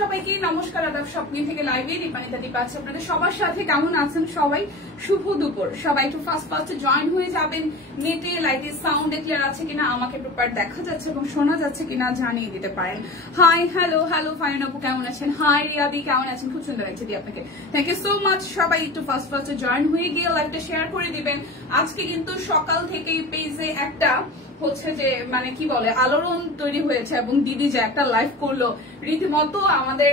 সবাইকে নমস্কার আদাব স্বপ্নি থেকে লাইভে দীপানিতা দীপা আছে আপনাদের সবার সাথে কেমন আছেন সবাই শুভ দুপুর সবাই একটু ফার্স্ট জয়েন হয়ে যাবেন নেটে লাইটের সাউন্ড ক্লিয়ার আছে কিনা আমাকে প্রপার দেখা যাচ্ছে এবং শোনা যাচ্ছে কিনা জানিয়ে দিতে পারেন হাই হ্যালো হ্যালো ফাইন আপু কেমন আছেন হাই রিয়াদি কেমন আছেন খুব সুন্দর লাগছে দি আপনাকে থ্যাংক ইউ সো মাচ সবাই একটু ফার্স্ট জয়েন হয়ে গিয়ে লাইভটা শেয়ার করে দিবেন আজকে কিন্তু সকাল থেকেই পেজে একটা হচ্ছে যে মানে কি বলে আলোড়ন তৈরি হয়েছে এবং দিদি যে একটা লাইভ করলো রীতিমতো আমাদের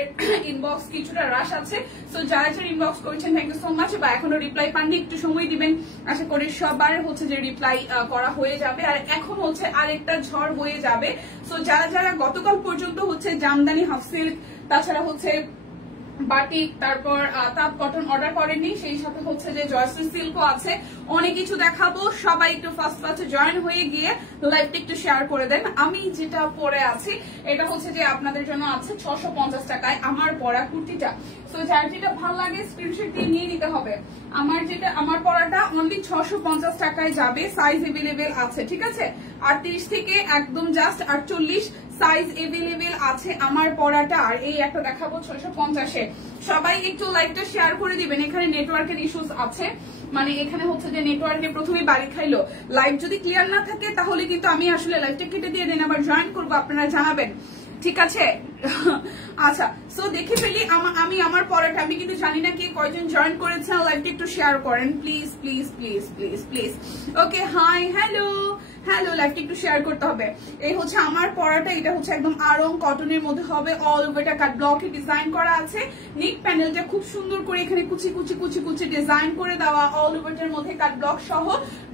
ইনবক্স কিছুটা রাশ আছে সো যারা যারা ইনবক্স করেছেন থ্যাংক ইউ সো মাচ বা এখনো রিপ্লাই পাননি একটু সময় দিবেন আশা করি সবার হচ্ছে যে রিপ্লাই করা হয়ে যাবে আর এখন হচ্ছে আরেকটা ঝড় বয়ে যাবে সো যারা যারা গতকাল পর্যন্ত হচ্ছে জামদানি হাফ সিল্ক তাছাড়া হচ্ছে বাটিক তারপর তাপ কটন অর্ডার করেননি সেই সাথে হচ্ছে যে জয়শ্রী সিল্কও আছে অনেক কিছু দেখাবো সবাই একটু ফার্স্ট জয়েন হয়ে গিয়ে লাইভটা একটু শেয়ার করে দেন আমি যেটা পরে আছি এটা হচ্ছে যে আপনাদের জন্য আছে 650 টাকায় আমার পরা কুর্তিটা সো যার যেটা ভালো লাগে স্ক্রিনশট দিয়ে নিয়ে নিতে হবে আমার পরাটা অনলি 650 টাকায় যাবে সাইজ এভেলেবেল আছে ঠিক আছে 38 থেকে একদম জাস্ট 48 সাইজ এভেলেবেল আছে আমার পরাটা আর এই একটা দেখাবো 650-এ সবাই একটু লাইভটা শেয়ার করে দিবেন এখানে নেটওয়ার্কের ইস্যুস আছে মানে এখানে হচ্ছে যে নেটওয়ার্কে প্রথমেই বাড়ি খাইলো লাইভ যদি ক্লিয়ার না থাকে তাহলে কিন্তু আমি আসলে লাইভটা কেটে দিয়ে দেন আবার জয়েন করবো আপনারা জানাবেন ঠিক আছে আচ্ছা সো দেখে ফেলি আমি আমার পরাটা আমি কিন্তু জানি না কি কয়জন জয়েন করেছেন লাইভটা একটু শেয়ার করেন please please please please please okay hi hello hello লাইভটা একটু শেয়ার করতে হবে এই হচ্ছে আমার পরাটা এটা হচ্ছে একদম আরং কটনের মধ্যে হবে অল ওভারটা কাট ব্লকে ডিজাইন করা আছে নেক প্যানেলটা খুব সুন্দর করে এখানে কুচি কুচি কুচি কুচি ডিজাইন করে দেওয়া অল ওভারটার মধ্যে কাট ব্লক সহ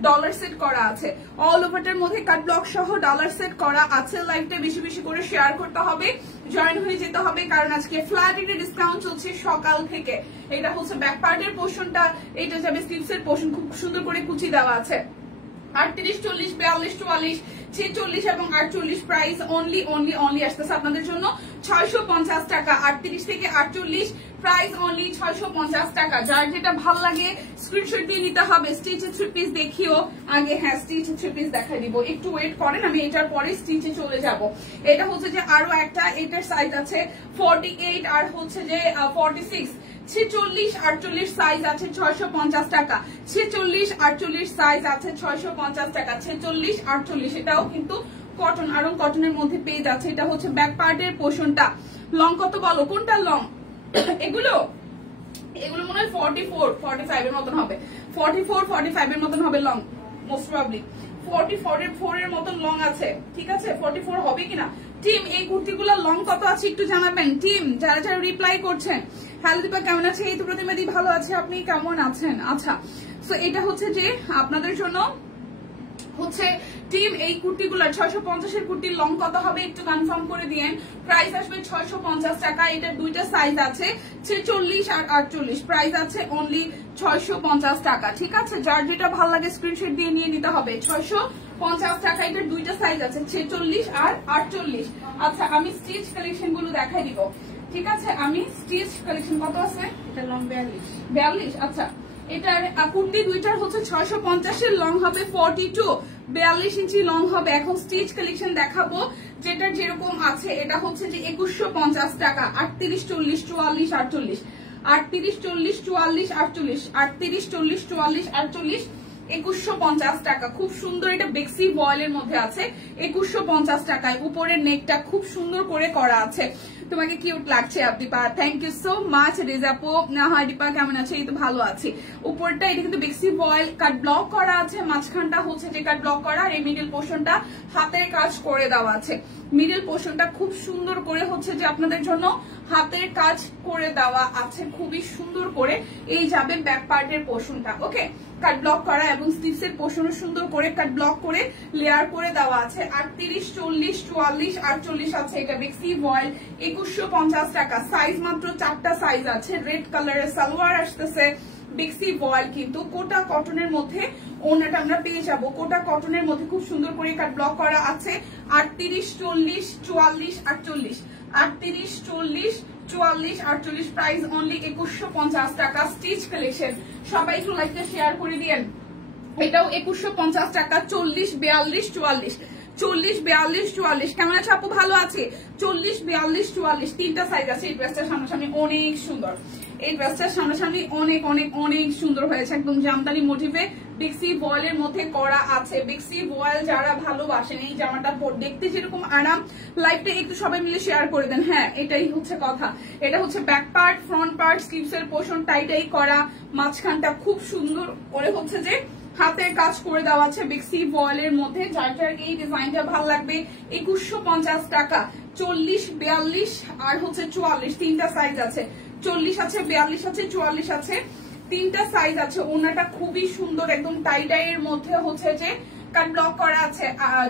ডলার সেট করা আছে অল ওভারটার মধ্যে কাট ব্লক সহ ডলার সেট করা আছে লাইভটা বেশি বেশি করে শেয়ার করতে হবে জয়েন হয়ে যেতে হবে কারণ আজকে ফ্ল্যাট রেটে ডিসকাউন্ট চলছে সকাল থেকে এটা হচ্ছে ব্যাক পার্টের পোর্শনটা এটা যাবে স্লিভসের পোর্শন খুব সুন্দর করে কুচি দেওয়া আছে 38, 40, 42, 44, 46 এবং 48 প্রাইস অনলি আসতেছে আপনাদের জন্য 650 টাকা 38 থেকে 48 প্রাইস অনলি 650 টাকা যার যেটা ভালো লাগে স্ক্রিনশট দিয়ে নিতে হবে স্টিচে 3 পিস দেখিও আগে হ্যাঁ স্টিচে 3 পিস দেখাই দিব একটু ওয়েট করেন আমি এটার পরে স্টিচে চলে যাব এটা হচ্ছে যে আরো একটা এটার সাইজ আছে 48 আর হচ্ছে যে 46 46, 48 সাইজ আছে 650 টাকা 46, 48 সাইজ আছে 650 টাকা 46, 48 এটাও কিন্তু কটন আরং কটনের মধ্যে পেয়ে যাচ্ছে এটা হচ্ছে ব্যাক পার্টের পোর্শনটা লং কত বলো কোনটা লং এগুলো মনে হয় 44, 45 এর মতন হবে 44, 45 এর মতন হবে লং মোস্ট প্রবাবলি 44 এর মতন লং আছে ঠিক আছে 44 হবে কিনা টিম এই কুর্তিগুলো লং কত আছে একটু জানাবেন টিম যারা যারা রিপ্লাই করছেন হ্যালো দীপা কেমন আছে এই তো প্রতিমাদি ভালো আছে আপনি কেমন আছেন আচ্ছা সো এটা হচ্ছে যে আপনাদের জন্য হচ্ছে টিম এই কুর্তিগুলো 650 এর কুর্তির লং কত হবে একটু কনফার্ম করে দিয়েন প্রাইস আসবে 650 টাকা এটা দুইটা সাইজ আছে 46 আর 48 প্রাইস আছে অনলি 650 টাকা ঠিক আছে যার যেটা ভালো লাগে স্ক্রিনশট দিয়ে নিয়ে নিতে হবে 650 টাকা এটা দুইটা সাইজ আছে 46 আর 48 আচ্ছা আমি স্টিচ কালেকশন গুলো দেখাই দিব ঠিক আছে আমি স্টিচ কালেকশন কত আছে এটা লং 42 আচ্ছা এটার কুর্তি দুইটার হচ্ছে 650 এর লং হবে 42 42 ইঞ্চি লং হবে এখন স্টিচ কালেকশন দেখাবো যেটা যেরকম আছে এটা হচ্ছে যে 2150 টাকা 38 40 44 48 38 40 44 48 38 40 44 48 2150 টাকা খুব সুন্দর এটা বেক্সি ভয়েলের মধ্যে আছে 2150 টাকায় উপরের নেকটা খুব সুন্দর করে করা আছে তোমাকে কিউট লাগছে Dipa thank you so much রেজাপো হ্যাঁ দীপা কেমন আছে এই তো ভালো আছি উপরটা এটা কিন্তু বেক্সি ভয়েল কাট ব্লক করা আছে মাঝখানটা হচ্ছে যে কাট ব্লক করা আর এই মিডল পোর্শনটা হাতের কাজ করে দেওয়া আছে মিডল পোর্শনটা খুব সুন্দর করে হচ্ছে যে আপনাদের জন্য হাতের কাজ করে দেওয়া আছে খুবই সুন্দর করে এই যাবে ব্যাক পার্টের পোর্শনটা ওকে কাট ব্লক করা এবং স্লিভসের পোর্শনও সুন্দর করে কাট ব্লক করে লেয়ার করে দেওয়া আছে 38 40 44 48 আছে এটা বেক্সি ভয়েল 2150 টাকা সাইজ মাত্র 4টা সাইজ আছে রেড কালারের সালোয়ার আসতেছে বেক্সি ভয়েল কিন্তু কোটা কটনের মধ্যে ওনাটা আমরা পেয়ে যাবো কোটা কটনের মধ্যে খুব সুন্দর করে কাট ব্লক করা আছে 38 40 44 48 38 40 44 48 প্রাইস অনলি 2150 টাকা স্টিচ কালেকশন সবাই একটু লাইকটা শেয়ার করে দিয়েন এটাও 2150 টাকা 40 42 44 40, 42, 44 কেমন আছে আপু? ভালো আছে। 40, 42, 44 তিনটা সাইজ আছে। এই ড্রেসটার সামনাসামনি অনেক সুন্দর, এই ড্রেসটার সামনাসামনি অনেক অনেক অনেক সুন্দর হয়েছে, একদম জামদানি মোটিভে বিক্সি ভয়েলের মধ্যে করা আছে। বিক্সি ভয়েল যারা ভালোবাসেন, এই জামাটা দেখতে যেরকম আরাম, লাইভটা একটু সবাই মিলে শেয়ার করে দেন। হ্যাঁ, এটাই হচ্ছে কথা। এটা হচ্ছে back part, front part, sleeves এর পোর্শন টাইটাই করা, মাঝখানটা খুব সুন্দর করে হচ্ছে যে হাতের কাজ করে দেওয়া আছে বিক্সি ভয়েলের মধ্যে। যার যার এই ডিজাইনটা ভালো লাগবে 2150 টাকা। 40, 42 আর হচ্ছে 44 তিনটা সাইজ আছে। 40 আছে, 42 আছে, 44 আছে, তিনটা সাইজ আছে। ওনাটা খুবই সুন্দর, একদম টাই ডাই এর মধ্যে হচ্ছে যে কাট ব্লক করা আছে।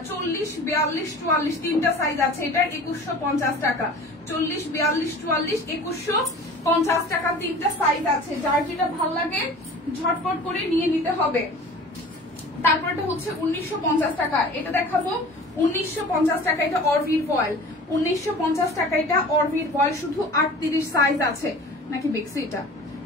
40, 42, 44 তিনটা সাইজ আছে। এটা 2150 টাকা। 40, 42, 44 2150 টাকা তিনটা সাইজ আছে। যার যেটা ভালো লাগে ঝটপট করে নিয়ে নিতে হবে। তারপর এটা হচ্ছে 1950 টাকা। এটা দেখাবো 1950 টাকা। এটা অরবিট ভয়েল 1950 টাকা। এটা অরবিট ভয়েল, শুধু 38 সাইজ আছে নাকি বেক্সি? এটা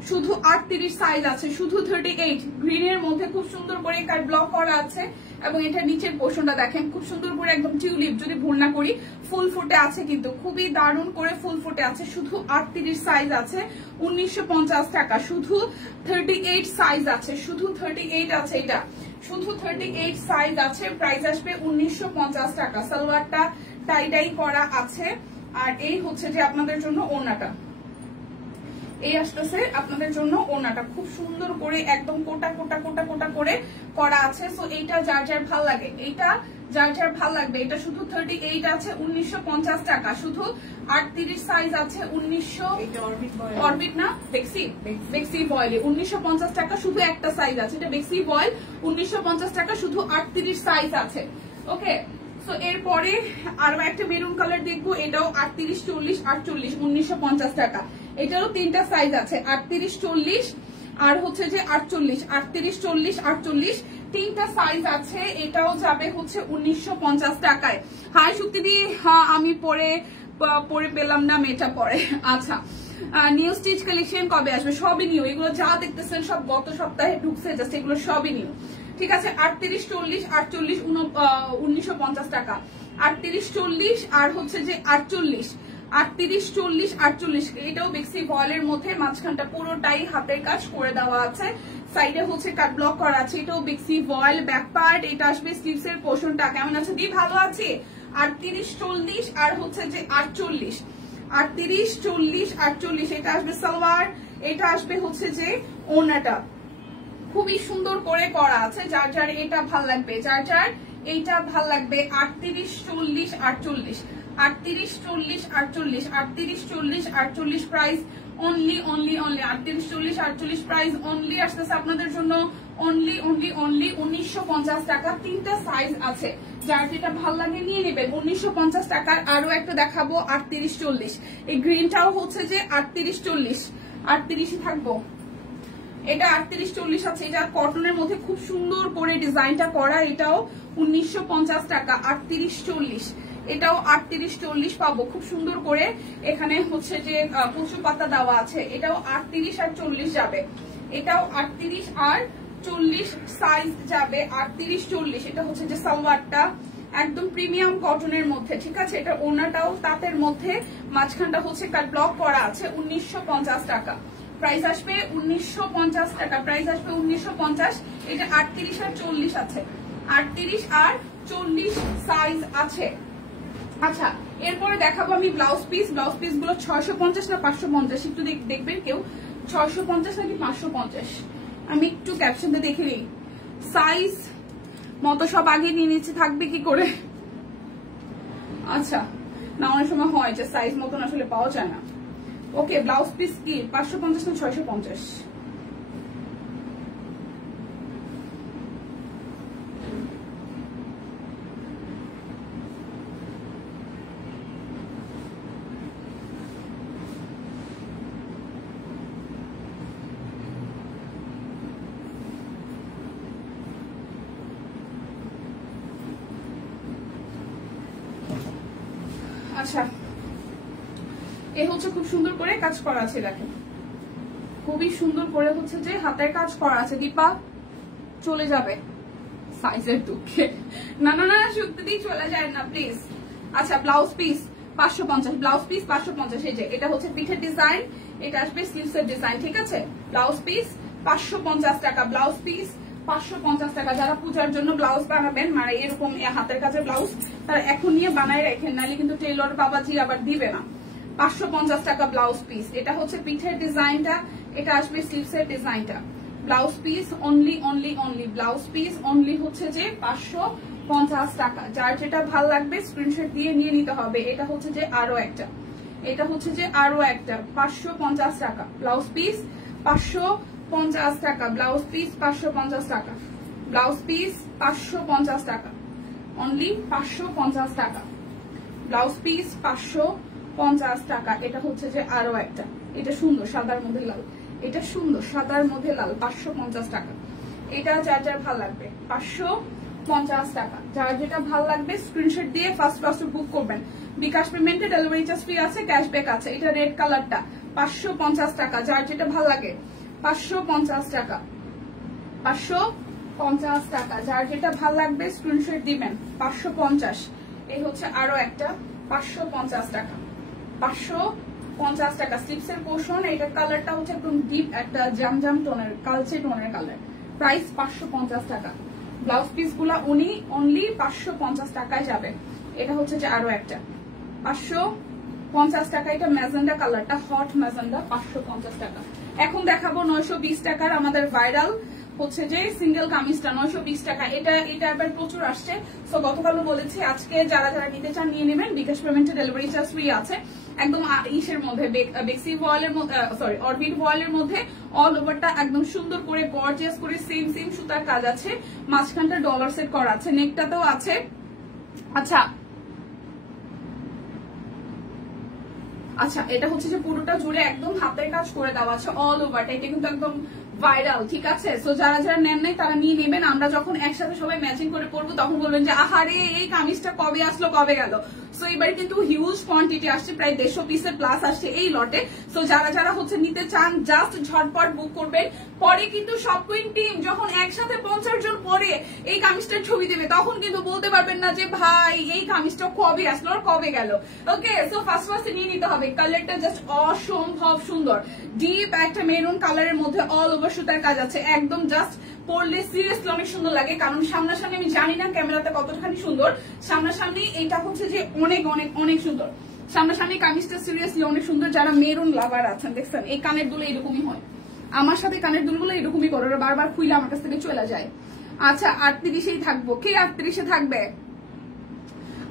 শুধু 38 সাইজ আছে, শুধু 38। গ্রিনের মধ্যে খুব সুন্দর করে কাট ব্লক করা আছে এবং এটা নিচের পোর্শনটা দেখেন খুব সুন্দর করে একদম টিউলিপ যদি ভুল না করি ফুল ফুটে আছে, কিন্তু খুবই দারুণ করে ফুল ফুটে আছে। শুধু 38 সাইজ আছে, 1950 টাকা। শুধু 38 সাইজ আছে, শুধু 38 আছে। এটা শুধু 38 সাইজ আছে। প্রাইস আসবে 1950 টাকা। সালোয়ারটা টাই ডাই করা আছে। আর এই হচ্ছে যে আপনাদের জন্য ওড়নাটা, এই আসতেছে আপনাদের জন্য ওড়নাটা খুব সুন্দর করে একদম কোটা কোটা কোটা কোটা করে করা আছে। সো এইটা যার যার ভাল লাগে, এইটা যার যার ভাল লাগবে। এটা শুধু 38 আছে, 1950 টাকা। শুধু 38 সাইজ আছে, 1900 অরবিট না বেক্সি, বেক্সি ভয়েল 1950 টাকা। শুধু একটা সাইজ আছে, এটা বেক্সি ভয়েল 1950 টাকা। শুধু 38 সাইজ আছে। ওকে, সো এরপরে আরো একটা মেরুন কালার দেখবো। এটাও 38, 40, 48 1950 টাকা। এটারও তিনটা সাইজ আছে, 38, 40 আর হচ্ছে যে 48। 38, 40, 48 তিনটা সাইজ আছে। এটাও যাবে হচ্ছে 1950 টাকায়। হাই শুক্তিদি, হ্যাঁ আমি পরে পেলাম না, মেয়েটা পরে। আচ্ছা, নিউ স্টিচ কালেকশন কবে আসবে? সবই নিউ, এগুলো যা দেখতেছেন সব গত সপ্তাহে ঢুকছে, জাস্ট এগুলো সবই নিউ। ঠিক আছে, 38, 40, 48 1950 টাকা। 38, 40 আর হচ্ছে যে 48, 38, 40, 48 এটাও বেক্সি ভয়েলের মধ্যে মাঝখানটা পুরোটাই হাতের কাজ করে দেওয়া আছে। সাইডে হচ্ছে কাট ব্লক করা আছে। এটাও বেক্সি ভয়েল, ব্যাক পার্ট। এটা আসবে স্লিভস এর পোর্শনটা। কেমন আছে দি? ভালো আছে। 38, 40 আর হচ্ছে যে 48, 38, 40, 48 এটা আসবে সালোয়ার। এটা আসবে হচ্ছে যে ওড়নাটা খুবই সুন্দর করে করা আছে। যার যার এটা ভাল লাগবে, যার যার এইটা ভাল লাগবে। 38, 40, 48, 38, 40, 48, 38, 40, 48 প্রাইস অনলি 38, 40, 48 প্রাইস অনলি আসতেছে আপনাদের জন্য অনলি 1950 টাকা। তিনটা সাইজ আছে, যার যেটা ভাল লাগে নিয়ে নেবেন। 1950 টাকার আরো একটা দেখাবো 38, 40। এই গ্রিনটাও হচ্ছে যে 38, 40, 38 থাকবো। এটা 38, 40 আছে। এটা কটনের মধ্যে খুব সুন্দর করে ডিজাইনটা করা। এটাও 1950 টাকা। 38, 40 এটাও 38, 40 পাবো খুব সুন্দর করে। এখানে হচ্ছে যে কচু পাতা দেওয়া আছে। এটাও 38 আর 40 যাবে। এটাও 38 আর 40 সাইজ যাবে। 38, 40 এটা হচ্ছে যে সালোয়ারটা একদম প্রিমিয়াম কটনের মধ্যে। ঠিক আছে, এটা ওড়নাটাও তাঁতের মধ্যে, মাঝখানটা হচ্ছে কাট ব্লক করা আছে। 1950 টাকা প্রাইস আসবে। 1950 টাকা প্রাইস আসবে। 1950। এটা 38 আর 40 আছে। 38 আর 40 সাইজ আছে। আচ্ছা, এরপরে দেখাবো আমি ব্লাউজ পিস। ব্লাউজ পিস গুলো 650 না 550 একটু দেখবেন কেউ, 650 নাকি 550 আমি একটু ক্যাপশনটা দেখে নিই। সাইজ মতো সব আগে নিয়ে নিচ্ছে, থাকবে কি করে? আচ্ছা, না অনেক সময় হয় যে সাইজ মতন আসলে পাওয়া যায় না। ওকে, ব্লাউজ পিস কি 550 না 650? আচ্ছা, এ হচ্ছে খুব সুন্দর করে কাজ করা আছে। দেখেন খুবই সুন্দর করে হচ্ছে যে হাতের কাজ করা আছে। দীপা চলে যাবে, সাইজের দুঃখে না না না সত্যিই চলে যায় না প্লিজ। আচ্ছা ব্লাউজ পিস 550, ব্লাউজ পিস 550। এই যে এটা হচ্ছে পিঠের ডিজাইন, এটা আসবে স্লিভসের ডিজাইন, ঠিক আছে। ব্লাউজ পিস 550 টাকা, ব্লাউজ পিস 550 টাকা। যারা পূজার জন্য ব্লাউজ বানাবেন, মানে এরকম হাতের কাছে ব্লাউজ, তারা এখন নিয়ে বানায় রাখেন, নাহলে কিন্তু টেলর বাবাজি আবার দিবে না। 550 টাকা ব্লাউজ পিস। এটা হচ্ছে পিঠের ডিজাইনটা, এটা আসবে স্লিভসের ডিজাইনটা। Blouse piece only only only, blouse piece only হচ্ছে যে 550 টাকা। যার যেটা ভাল লাগবে স্ক্রিনশট দিয়ে নিয়ে নিতে হবে। এটা হচ্ছে যে আরো একটা, এটা হচ্ছে যে আরো একটা 550 টাকা ব্লাউজ পিস, 550 টাকা ব্লাউজ পিস, 550 টাকা ব্লাউজ পিস, 550 টাকা অনলি 550 টাকা ব্লাউজ পিস, 550 টাকা। এটা হচ্ছে যে আরো একটা, এটা সুন্দর সাদার মধ্যে লাল, এটা সুন্দর সাদার মধ্যে লাল, 550 টাকা। এটা যার যার ভাল লাগবে 550 টাকা। যার যেটা ভাল লাগবে স্ক্রিনশট দিয়ে ফার্স্ট ফার্স্ট বুক করবেন। বিকাশ পেমেন্টে ডেলিভারি চার্জ ফ্রি আছে, ক্যাশব্যাক আছে। এটা রেড কালারটা 550 টাকা। যার যেটা ভাল লাগে 550 টাকা, 550 টাকা। যার যেটা ভাল লাগবে স্ক্রিনশট দিবেন 550। এই হচ্ছে আরো একটা 550 টাকা, 550 টাকা। স্লিপসের পোর্শন, এটার কালারটা হচ্ছে একদম ডিপ একটা জামজাম টোনের, কালচে টোনের কালার। প্রাইস 550 টাকা। ব্লাউজ পিস গুলা উনি অনলি 550 টাকায় যাবে। এটা হচ্ছে যে আরো একটা 550 টাকা। এটা ম্যাজেন্ডা কালারটা, হট ম্যাজেন্ডা, 550 টাকা। এখন দেখাবো 920 টাকার আমাদের ভাইরাল হচ্ছে যে সিঙ্গেল কামিজটা, 920 টাকা। এটা এবার প্রচুর আসছে, সো গতকালও বলেছি আজকে যারা যারা নিতে চান নিয়ে নেবেন। বিকাশ পেমেন্টে ডেলিভারি চার্জ ফ্রি আছে। একদম ইসের মধ্যে বেক্সি ভয়েলের মধ্যে, সরি অরবিট ভয়েলের মধ্যে অল ওভারটা একদম সুন্দর করে গর্জিয়াস করে সেম সেম সুতার কাজ আছে, মাঝখানটা ডলার সেট করা আছে, নেকটাতেও আছে। আচ্ছা আচ্ছা, এটা হচ্ছে যে পুরোটা জুড়ে একদম হাতের কাজ করে দেওয়া আছে অল ওভারটা। এটা কিন্তু একদম ভাইরাল, ঠিক আছে। সো যারা যারা নেন নাই তারা নিয়ে নেবেন। আমরা যখন একসাথে সবাই ম্যাচিং করে পরবো তখন বলবেন যে আহারে এই কামিজটা কবে আসলো কবে গেল। সো এবার কিন্তু হিউজ কোয়ান্টিটি আসছে, প্রায় 150 পিসের প্লাস আসছে এই লটে। সো যারা যারা হচ্ছে নিতে চান জাস্ট ঝটপট বুক করবেন। পরে কিন্তু সব কুইন টিম যখন একসাথে 50 জন পরে এই কামিজটার ছবি দেবে তখন কিন্তু বলতে পারবেন না যে ভাই এই কামিজটা কবে আসলো আর কবে গেল। ওকে, সো ফার্স্ট ফার্স্ট নিয়ে নিতে হবে। কালারটা জাস্ট অসম্ভব সুন্দর, ডিপ একটা মেরুন কালারের মধ্যে অল ওভার সুতার কাজ আছে। একদম জাস্ট পরলে সিরিয়াসলি অনেক সুন্দর লাগে, কারণ সামনাসামনি আমি জানি না ক্যামেরাতে কতখানি সুন্দর, সামনাসামনি এটা হচ্ছে যে অনেক অনেক অনেক সুন্দর। সামনাসামনি কামিজটা সিরিয়াসলি অনেক সুন্দর। যারা মেরুন লাভার আছেন, দেখছেন এই কানের দুল এরকমই হয়, আমার সাথে কানের দুলগুলো এরকমই করে, ওরা বারবার খুইলে আমার কাছ থেকে চলে যায়। আচ্ছা 38এই থাকবো, কে 38-এ থাকবে?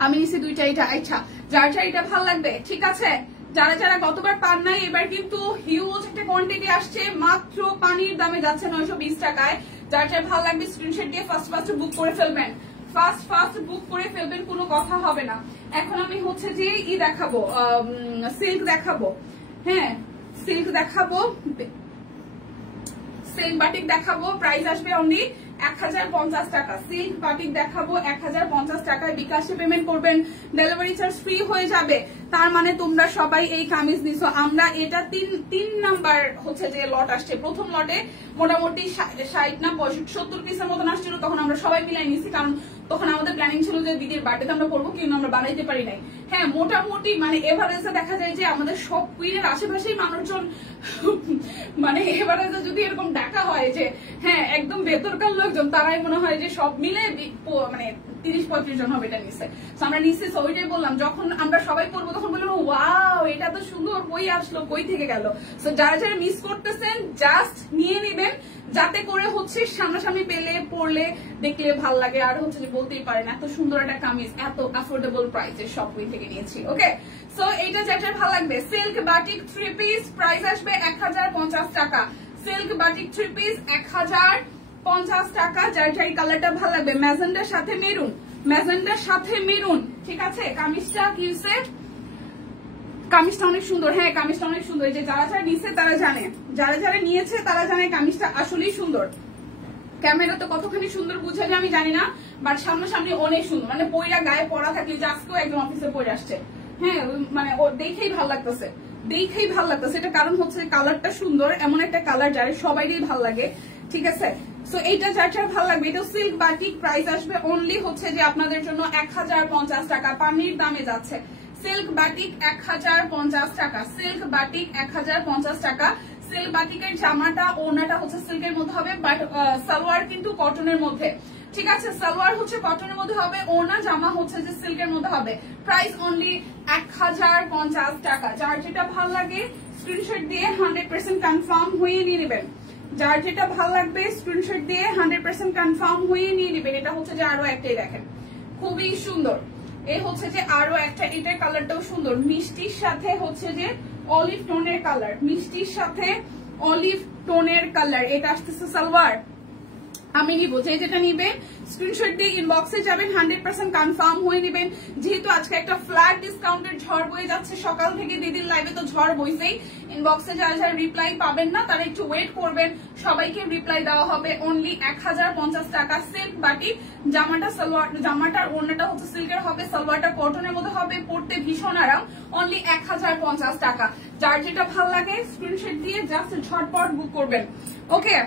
আমি নিচ্ছি দুইটা। এটা আচ্ছা, যার যার এটা ভালো লাগবে, ঠিক আছে। যারা যারা গতবার পান নাই, এবার কিন্তু হিউজ একটা কোয়ান্টিটি আসছে, মাত্র পানির দামে যাচ্ছে 920 টাকায়। যার যার ভালো লাগবে স্ক্রিনশট দিয়ে ফার্স্ট ফার্স্ট বুক করে ফেলবেন, ফার্স্ট ফার্স্ট বুক করে ফেলবেন, কোনো কথা হবে না। এখন আমি হচ্ছে যে দেখাবো, সিল্ক দেখাবো। হ্যাঁ সিল্ক দেখাবো, সিল্ক বাটিক দেখাবো। প্রাইস আসবে অনলি 1050 টাকা। সিল্ক বাটিক দেখাবো 1050 টাকায়। বিকাশে পেমেন্ট করবেন, ডেলিভারি চার্জ ফ্রি হয়ে যাবে। তার মানে তোমরা সবাই এই কামিজ নিছো। আমরা এটা তিন নাম্বার হচ্ছে যে লট আসছে। প্রথম লটে মোটামুটি 60 না 70 পিসের মতন আসছিল, তখন আমরা সবাই মিলাই নিছি, কারণ তখন আমাদের প্ল্যানিং ছিল যে দিদির বার্থডেতে আমরা করবো, কিন্তু আমরা বানাইতে পারি নাই। হ্যাঁ মোটামুটি মানে এভারেজে দেখা যায় যে আমাদের সব কুইনের আশেপাশেই মানুষজন, মানে এভারেজে যদি এরকম ডাকা হয় যে হ্যাঁ একদম ভেতরকার লোকজন, তারাই মনে হয় যে সব মিলে মানে 30-35 জন হবে এটা নিচ্ছে। আমরা নিচ্ছি, ওইটাই বললাম, যখন আমরা সবাই করবো তখন বললাম ওয়াও এটা তো সুন্দর, কই আসলো কই থেকে গেল। সো যারা যারা মিস করতেছেন জাস্ট নিয়ে নিবেন, যাতে করে হচ্ছে সামনাসামনি পেলে পড়লে দেখলে ভাল লাগে। আর হচ্ছে যে বলতেই পারেন এত সুন্দর একটা কামিজ এত অ্যাফোর্ডেবল প্রাইসে সব কুইন থেকে নিয়েছি। ওকে, সো এইটা যেটা ভালো লাগবে। সিল্ক বাটিক 3 পিস, প্রাইস আসবে 1050 টাকা। সিল্ক বাটিক 3 পিস 1050 টাকা। যার যার কালারটা ভালো লাগবে, ম্যাজেন্ডার সাথে মেরুন, ম্যাজেন্ডার সাথে মেরুন, ঠিক আছে। কামিজটা কি হচ্ছে, কামিজটা অনেক সুন্দর। হ্যাঁ কামিজটা অনেক সুন্দর। এই যে যারা যারা নিচ্ছে তারা জানে, যারা যারা নিয়েছে তারা জানে কামিজটা আসলেই সুন্দর। ক্যামেরা তো কতখানি সুন্দর বুঝা যায় আমি জানি না, বাট সামনাসামনি অনেক সুন্দর। মানে পয়রা গায়ে পরা থাকলে যে আজকেও একজন অফিসে পরে আসছে, হ্যাঁ মানে ও দেখেই ভালো লাগতেছে, দেখেই ভালো লাগতেছে। এটা কারণ হচ্ছে কালারটা সুন্দর, এমন একটা কালার যারা সবাইই ভালো লাগে। ঠিক আছে। সো এইটা যার যার ভালো লাগবে, এটা সিল্ক বাটিক, প্রাইস আসবে অনলি হচ্ছে যে আপনাদের জন্য 1050 টাকা, পানির দামে যাচ্ছে। সিল্ক বাটিক 1050 টাকা, সিল্ক বাটিক 1050 টাকা। সিল্ক বাটিকের জামাটা ওড়নাটা হচ্ছে সিল্কের মধ্যে হবে, বাট সালোয়ার কিন্তু কটনের মধ্যে, ঠিক আছে। সালোয়ার হচ্ছে কটনের মধ্যে হবে, ওড়না জামা হচ্ছে যে সিল্কের মধ্যে হবে। প্রাইস অনলি 1050 টাকা। যার যেটা ভালো লাগে স্ক্রিনশট দিয়ে 100% কনফার্ম হয়ে নিয়ে নেবেন। যার যেটা ভালো লাগবে স্ক্রিনশট দিয়ে 100% কনফার্ম হয়ে নিয়ে নেবেন। এটা হচ্ছে যে আরো একটাই দেখেন, খুবই সুন্দর। এই হচ্ছে যে আরো একটা, এটার কালারটাও সুন্দর, মিষ্টির সাথে হচ্ছে যে অলিভ টোনের কালার, মিষ্টির সাথে অলিভ টোনের কালার। এটা আসতেছে সালোয়ার, আমি নিব। যে যেটা নিবেন স্ক্রিনশট দিয়ে ইনবক্সে যাবেন, 100% কনফার্ম হয়ে নেবেন। যেহেতু আজকে একটা ফ্ল্যাট ডিসকাউন্টের ঝড় বয়ে যাচ্ছে, সকাল থেকে দিদির লাইভে তো ঝড় বইছেই। ইনবক্সে যারা যারা রিপ্লাই পাবেন না তারা একটু ওয়েট করবেন, সবাইকে রিপ্লাই দেওয়া হবে। অনলি 1050 টাকা। সিল্ক বাটিক জামাটা, সালোয়ার জামাটার ওড়নাটা হচ্ছে সিল্কের হবে, সালোয়ারটা কটনের মধ্যে হবে, পড়তে ভীষণ আরাম। অনলি 1050 টাকা। যার যেটা ভালো লাগে স্ক্রিনশট দিয়ে জাস্ট ঝটপট বুক করবেন। ওকে,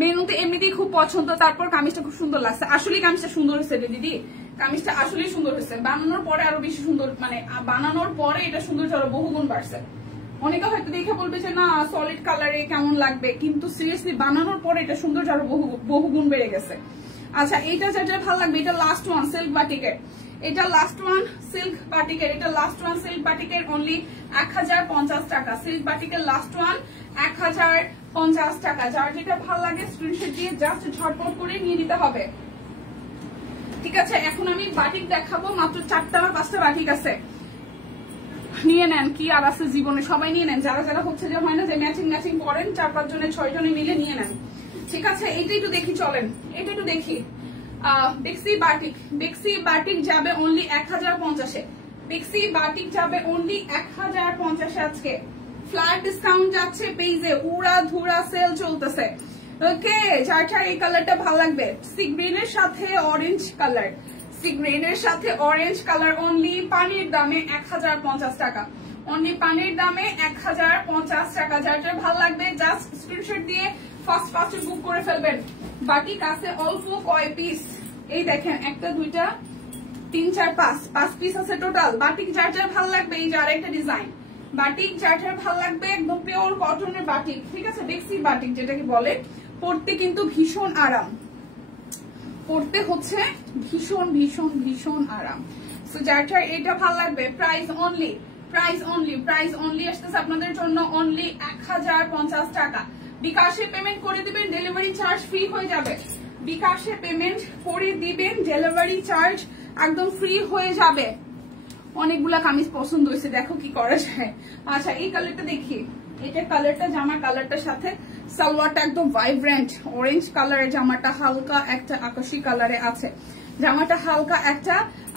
মেনুতে এমনিতেই খুব পছন্দ, তারপর কামিজটা খুব সুন্দর লাগছে। আসলে কামিজটা সুন্দর হয়েছে রে দিদি, কামিজটা আসলে সুন্দর হয়েছে। বানানোর পরে আরো বেশি সুন্দর, মানে বানানোর পরে এটা সুন্দর আরো বহুগুণ বাড়ছে। অনেকে হয়তো দেখে বলবে যে না সলিড কালারে কেমন লাগবে, কিন্তু সিরিয়াসলি বানানোর পরে এটা সুন্দর আরো বহুগুণ বেড়ে গেছে। আচ্ছা, এইটা যেটা ভালো লাগবে, এটা লাস্ট ওয়ান সিল্ক বাটিকের, এটা লাস্ট ওয়ান সিল্ক বাটিকের, এটা লাস্ট ওয়ান সিল্ক বাটিকের। অনলি 1050 টাকা। সিল্ক বাটিকের লাস্ট ওয়ান 1050 টাকা। যার যেটা ভালো লাগে স্ক্রিনশট দিয়ে জাস্ট ঝটপট করে নিয়ে নিতে হবে, ঠিক আছে। এখন আমি বাটিক দেখাবো, মাত্র 4টা বা 5টা বাটিক আছে, নিয়ে নেন। কি আর আছে জীবনে, সবাই নিয়ে নেন। যারা যারা হচ্ছে যে হয় না যে ম্যাচিং ম্যাচিং করেন, 4-5 জনে 6 জনে মিলে নিয়ে নেন, ঠিক আছে। এইটা একটু দেখি, চলেন এটা একটু দেখি। বেক্সি বাটিক, বেক্সি বাটিক যাবে অনলি 1050-এ। বেক্সি বাটিক যাবে অনলি 1050-এ। আজকে ফ্ল্যাট ডিসকাউন্ট যাচ্ছে পেজে, উড়া ধুরা সেল চলতেছে। ওকে, যার যার এই কালারটা ভালো লাগবে, সি গ্রিনের সাথে অরেঞ্জ কালার, সি গ্রিনের সাথে অরেঞ্জ কালার। অনলি পানির দামে 1050 টাকা, অনলি পানির দামে 1050 টাকা। যার যার ভালো লাগবে জাস্ট স্ক্রিনশট দিয়ে ফার্স্ট ফার্স্ট বুক করে ফেলবেন। বাটিক আছে অল্প কয় পিস, এই দেখেন 1 2 3 4 5 পিস আছে টোটাল। বাটিক যার যার ভালো লাগবে, এই যে আরেকটা ডিজাইন বাটিক, যার যার ভালো লাগবে একদম পিওর কটনের বাটিক, ঠিক আছে। বেক্সি বাটিক যেটাকে বলে, পড়তে কিন্তু ভীষণ আরাম, পড়তে হচ্ছে ভীষণ ভীষণ ভীষণ আরাম। সো যার যার এটা ভালো লাগবে, price only, price only, price only আসতেছে আপনাদের জন্য অনলি 1050 টাকা। বিকাশে পেমেন্ট করে দিবেন, ডেলিভারি চার্জ ফ্রি হয়ে যাবে। বিকাশে পেমেন্ট করে দিবেন, ডেলিভারি চার্জ একদম ফ্রি হয়ে যাবে। অনেকগুলা কামিজ পছন্দ হয়েছে, দেখো কি করা যায়। আচ্ছা, এই কালারটা দেখি, এটা কালারটা জামার কালারটার সাথে সালোয়ারটা একদম ভাইব্রেন্ট অরেঞ্জ কালারের, জামাটা হালকা একটা আকাশি কালারে আছে, জামাটা হালকা একটা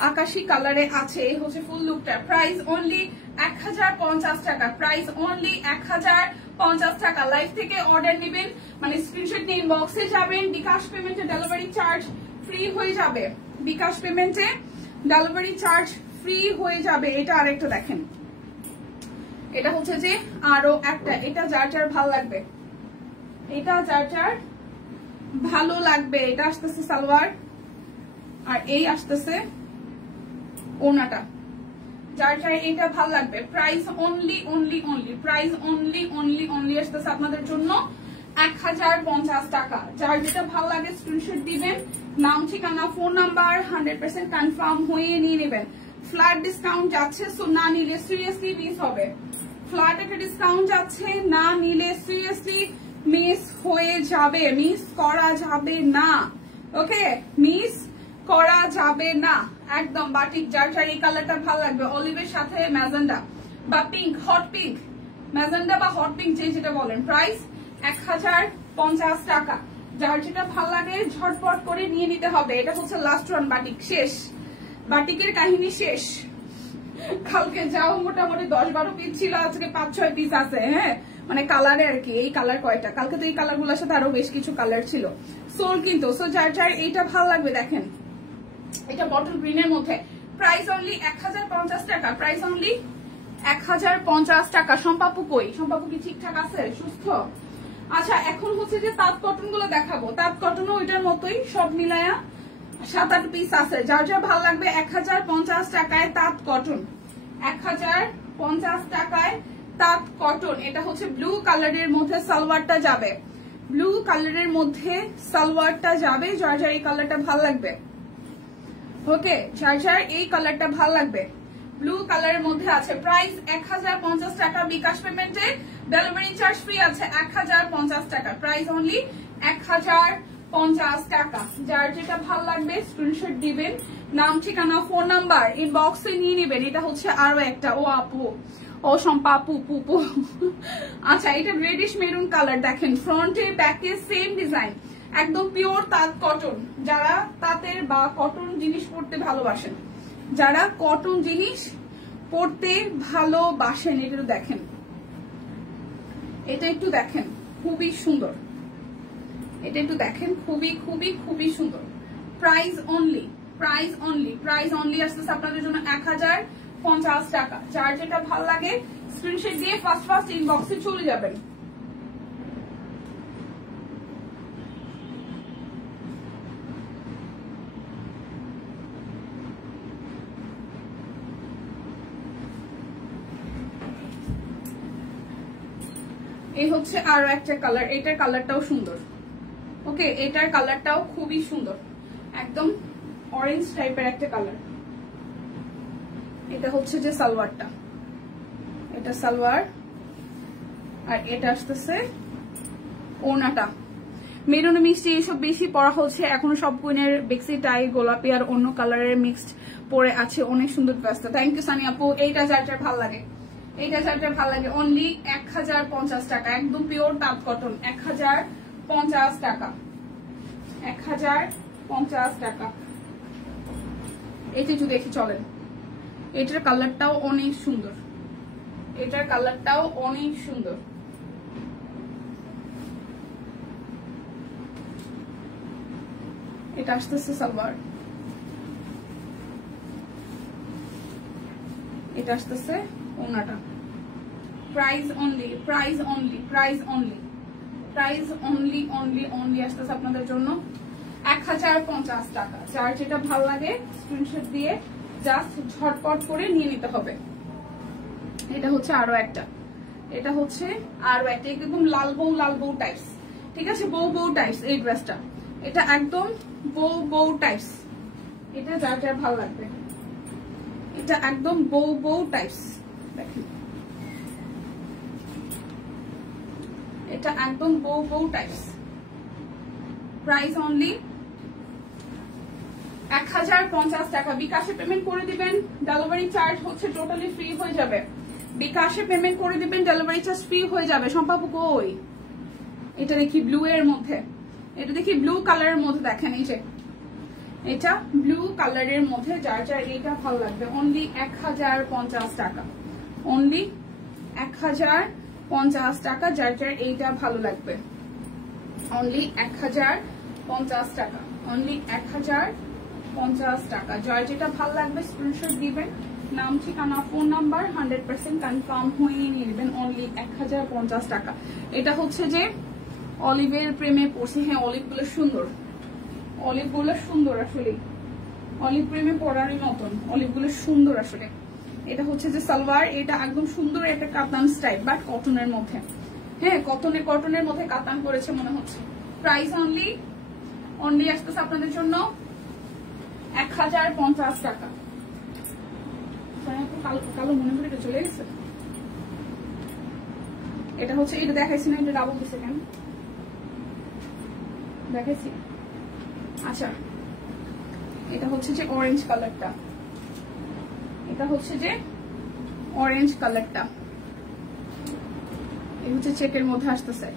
আকাশি কালারে আছে। এই হচ্ছে ফুল লুকটা। প্রাইস অনলি 1050 টাকা, প্রাইস অনলি 1050 টাকা। লাইভ থেকে অর্ডার নেবেন, মানে স্ক্রিনশট নিয়ে ইনবক্সে যাবেন। বিকাশ পেমেন্টে ডেলিভারি চার্জ ফ্রি হয়ে যাবে, বিকাশ পেমেন্টে ডেলিভারি চার্জ ফ্রি হয়ে যাবে। এটা আরেকটা দেখেন, এটা হচ্ছে যে আরো একটা, এটা যার যার ভালো লাগবে, এটা যার যার ভালো লাগবে। এটা আসতেছে সালোয়ার, আর এই আসতেছে ওনাটা। যার যার এটা ভালো লাগবে, price only only only, price only only only আসতেছে আপনাদের জন্য 1050 টাকা। যার যেটা ভালো লাগে স্ক্রিনশট দিবেন, নাম ঠিকানা ফোন নাম্বার 100% কনফার্ম হয়ে নিয়ে নেবেন। ফ্ল্যাট ডিসকাউন্ট যাচ্ছে, সো না নিলে সিরিয়াসলি মিস হবে। ফ্ল্যাট একটা ডিসকাউন্ট যাচ্ছে, না নিলে সিরিয়াসলি মিস হয়ে যাবে, মিস করা যাবে না। ওকে, মিস করা যাবে না একদম। বাটিক যার যার এই কালারটা ভালো লাগবে, অলিভের সাথে ম্যাজেন্ডা বা পিঙ্ক, হট পিঙ্ক, ম্যাজেন্ডা বা হট পিঙ্ক যে যেটা বলেন, প্রাইস 1050 টাকা। যার যেটা ভালো লাগে ঝটপট করে নিয়ে নিতে হবে। এটা হচ্ছে লাস্ট ওয়ান বাটিক, শেষ বাটিকের কাহিনী শেষ। কালকে যাও মোটামুটি 10-12 পিস ছিল, আজকে 5-6 পিস আছে। হ্যাঁ, মানে কালারে আর কি, এই কালার কয়টা, কালকে তো এই কালার গুলোর সাথে আরো বেশ কিছু কালার ছিল। সোল কিন্তু, সো যার যার এইটা ভালো লাগবে দেখেন, এটা বটল গ্রিনের মধ্যে। প্রাইস অনলি 1050 টাকা, প্রাইস অনলি 1050 টাকা। সম্পাপু কই, সম্পাপু কি ঠিকঠাক আছে, সুস্থ? আচ্ছা এখন হচ্ছে যে তাঁত কটন গুলো দেখাবো। তাঁত কটনও ওইটার মতোই সব মিলায়া 7-8 পিস আছে। যার যা ভালো লাগবে 1050 টাকায় তাঁত কটন, 1050 টাকায় তাঁত কটন। এটা হচ্ছে ব্লু কালারের মধ্যে সালোয়ারটা যাবে, ব্লু কালারের মধ্যে সালোয়ারটা যাবে। যার যার এই কালারটা ভালো লাগবে, ওকে, যার যার এই কালারটা ভালো লাগবে ব্লু কালারের মধ্যে আছে। প্রাইস 1050 টাকা, বিকাশ পেমেন্টে ডেলিভারি চার্জ ফ্রি আছে 1050 টাকা। প্রাইস অনলি 1050 টাকা। যার যেটা ভালো লাগবে স্ক্রিনশট দিবেন, নাম ঠিকানা ফোন নাম্বার ইনবক্সে নিয়ে নেবেন। এটা হচ্ছে আরো একটা, ও আপু, ও সম্পা আপু পুপু। আচ্ছা এটা রেডিশ মেরুন কালার, দেখেন ফ্রন্টে ব্যাকে সেম ডিজাইন, একদম পিওর তাঁত কটন। যারা তাঁতের বা কটন জিনিস পরতে ভালোবাসেন, যারা কটন জিনিস পরতে ভালোবাসেন, এটা দেখেন, এটা একটু দেখেন, খুবই সুন্দর। এটা একটু দেখেন, খুবই খুবই খুবই সুন্দর। Price only, price only, price only আসতেছে আপনাদের জন্য 1050 টাকা। যার যেটা ভালো লাগে স্ক্রিনশট দিয়ে ফার্স্ট ইনবক্সে চলে যাবেন। এই হচ্ছে আরো একটা কালার, এটার কালারটাও সুন্দর, ওকে, এটার কালারটাও খুবই সুন্দর, একদম অরেঞ্জ টাইপের একটা কালার। এটা হচ্ছে যে সালোয়ারটা, এটা সালোয়ার, আর এটা আসতেছে ওনাটা। মেরুন মিষ্টি এইসব বেশি পরা হচ্ছে এখনো, সব কুইনের বেক্সি টাই গোলাপি আর অন্য কালারের মিক্সড পরে আছে, অনেক সুন্দর ব্যস্ত। থ্যাংক ইউ সানি আপু। এইটা যার যার ভালো লাগে, এইটা যার যার ভালো লাগে অনলি 1050 টাকা, একদম পিওর তাঁত কটন, 1050 টাকা, 1050 টাকা। এটা একটু দেখি চলেন, এটার কালারটাও অনেক সুন্দর, এটার কালারটাও অনেক সুন্দর। এটা আসতেছে সালোয়ার, এটা আসতেছে ওনাটা। Price only, price only, price only, price only only only আসতেছে আপনাদের জন্য 1050 টাকা। যার যেটা ভালো লাগে স্ক্রিনশট দিয়ে জাস্ট ঝটপট করে নিয়ে নিতে হবে। এটা হচ্ছে আরো একটা, এটা হচ্ছে আরো একটা, একদম লাল বউ টাইপস, ঠিক আছে, বউ টাইপস এই ড্রেসটা, এটা একদম বউ টাইপস। এটা যার যার ভালো লাগবে, এটা একদম বউ টাইপস, দেখেন এটা একদম বউ টাইপস। প্রাইস অনলি 1050 টাকা। বিকাশে পেমেন্ট করে দিবেন, ডেলিভারি চার্জ হচ্ছে টোটালি ফ্রি হয়ে যাবে। বিকাশে পেমেন্ট করে দিবেন, ডেলিভারি চার্জ ফ্রি হয়ে যাবে। সম্পাপু কই? এটা দেখি ব্লু এর মধ্যে, এটা দেখি ব্লু কালারের মধ্যে, দেখেন এই যে এটা ব্লু কালারের মধ্যে। যার যার এটা ভালো লাগবে অনলি 1050 টাকা, অনলি 1050 টাকা। যার যার এইটা ভালো লাগবে অনলি 1050 টাকা, অনলি 1050 টাকা। যার যেটা ভালো লাগবে স্ক্রিনশট দিবেন, নাম ঠিকানা ফোন নাম্বার 100% কনফার্ম হয়ে নিয়ে নেবেন অনলি 1050 টাকা। এটা হচ্ছে যে অলিভের প্রেমে পড়ছি, হ্যাঁ অলিভ গুলো সুন্দর, অলিভ গুলো সুন্দর, আসলে অলিভ প্রেমে পড়ারই মতন, অলিভ গুলো সুন্দর আসলে। এটা হচ্ছে যে সালোয়ার, এটা একদম সুন্দর একটা কাতান স্টাইল, বাট কটনের মধ্যে, হ্যাঁ কটনের মধ্যে কাতান করেছে মনে হচ্ছে। প্রাইস অনলি আসতেছে আপনাদের জন্য 1050 টাকা। কালো মনে করে এটা চলে গেছে। এটা হচ্ছে, এটা দেখাইছি না, এটা ডাবল দিছে কেন দেখাইছি। আচ্ছা এটা হচ্ছে যে অরেঞ্জ কালারটা, এটা হচ্ছে যে অরেঞ্জ কালারটা, এই হচ্ছে চেকের মধ্যে আসতেছে,